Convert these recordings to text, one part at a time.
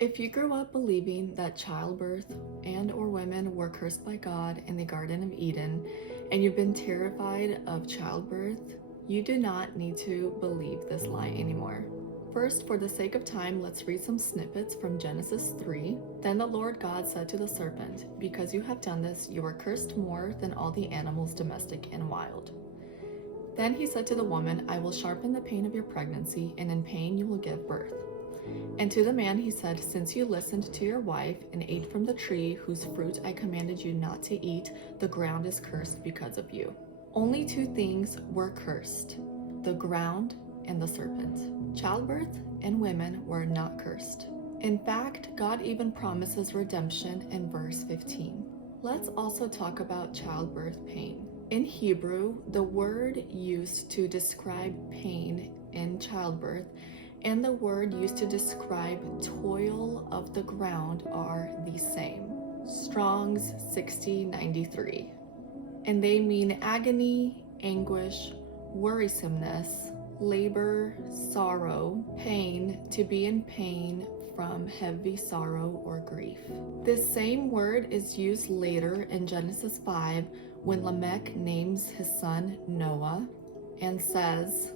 If you grew up believing that childbirth and/or women were cursed by God in the Garden of Eden, and you've been terrified of childbirth, you do not need to believe this lie anymore. First, for the sake of time, let's read some snippets from Genesis 3. Then the Lord God said to the serpent, "Because you have done this, you are cursed more than all the animals, domestic and wild." Then he said to the woman, "I will sharpen the pain of your pregnancy, and in pain you will give birth." And to the man he said, "Since you listened to your wife and ate from the tree whose fruit I commanded you not to eat, the ground is cursed because of you." Only two things were cursed: the ground and the serpent. Childbirth and women were not cursed. In fact, God even promises redemption in verse 15. Let's also talk about childbirth pain. In Hebrew, the word used to describe pain in childbirth and the word used to describe toil of the ground are the same. Strong's 6093. And they mean agony, anguish, worrisomeness, labor, sorrow, pain, to be in pain from heavy sorrow or grief. This same word is used later in Genesis 5 when Lamech names his son Noah and says,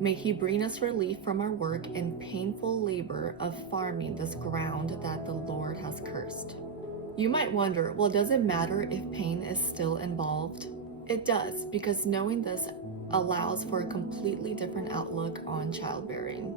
"May he bring us relief from our work and painful labor of farming this ground that the Lord has cursed." You might wonder, well, does it matter if pain is still involved? It does, because knowing this allows for a completely different outlook on childbearing.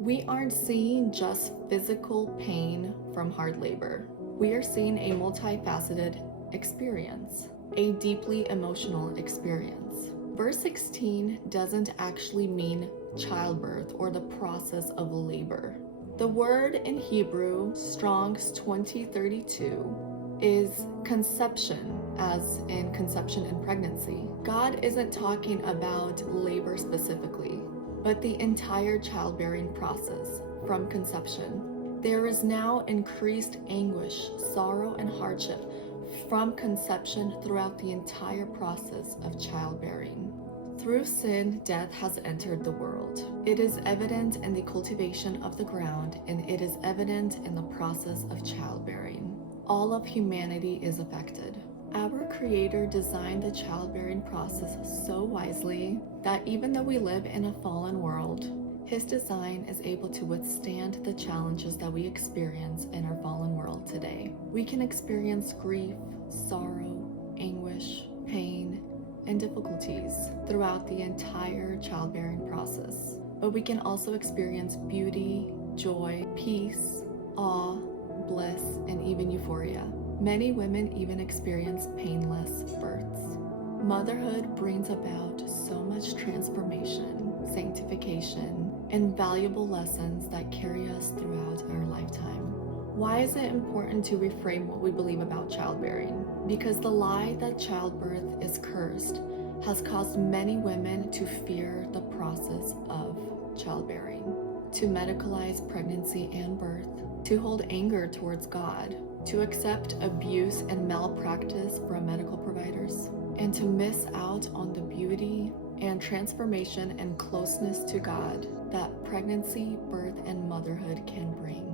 We aren't seeing just physical pain from hard labor. We are seeing a multifaceted experience, a deeply emotional experience. Verse 16 doesn't actually mean childbirth or the process of labor. The word in Hebrew, Strong's 2032, is conception, as in conception and pregnancy. God isn't talking about labor specifically, but the entire childbearing process from conception. There is now increased anguish, sorrow, and hardship from conception throughout the entire process of childbearing. Through sin, death has entered the world. It is evident in the cultivation of the ground, and it is evident in the process of childbearing. All of humanity is affected. Our Creator designed the childbearing process so wisely that even though we live in a fallen world, His design is able to withstand the challenges that we experience in our fallen world today. We can experience grief, sorrow, anguish, pain, and difficulties throughout the entire childbearing process. But we can also experience beauty, joy, peace, awe, bliss, and even euphoria. Many women even experience painless births. Motherhood brings about so much transformation, sanctification, and valuable lessons that carry us throughout our lifetime. Why is it important to reframe what we believe about childbearing? Because the lie that childbirth is cursed has caused many women to fear the process of childbearing, to medicalize pregnancy and birth, to hold anger towards God, to accept abuse and malpractice from medical providers, and to miss out on the beauty and transformation and closeness to God that pregnancy, birth, and motherhood can bring.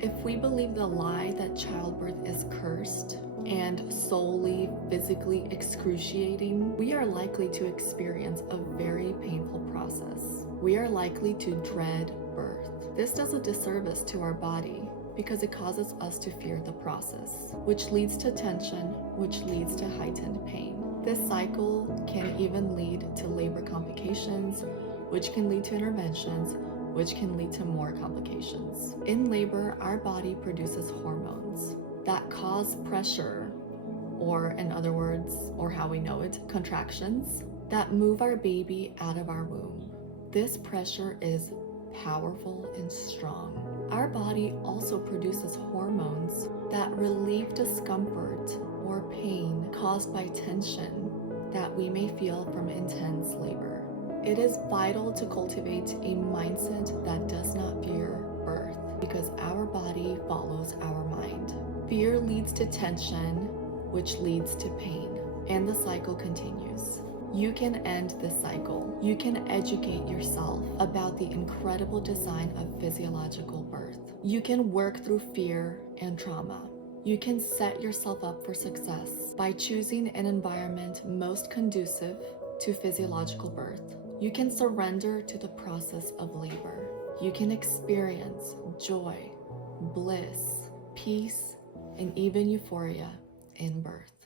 If we believe the lie that childbirth is cursed and solely physically excruciating, we are likely to experience a very painful process. We are likely to dread birth. This does a disservice to our body because it causes us to fear the process, which leads to tension, which leads to heightened pain. This cycle can even lead to labor complications, which can lead to interventions, which can lead to more complications. In labor, our body produces hormones that cause pressure, or in other words, or how we know it, contractions, that move our baby out of our womb. This pressure is powerful and strong. Our body also produces hormones that relieve discomfort or pain caused by tension that we may feel from intense labor. It is vital to cultivate a mindset that does not fear birth because our body follows our mind. Fear leads to tension, which leads to pain, and the cycle continues. You can end this cycle. You can educate yourself about the incredible design of physiological birth. You can work through fear and trauma. You can set yourself up for success by choosing an environment most conducive to physiological birth. You can surrender to the process of labor. You can experience joy, bliss, peace, and even euphoria in birth.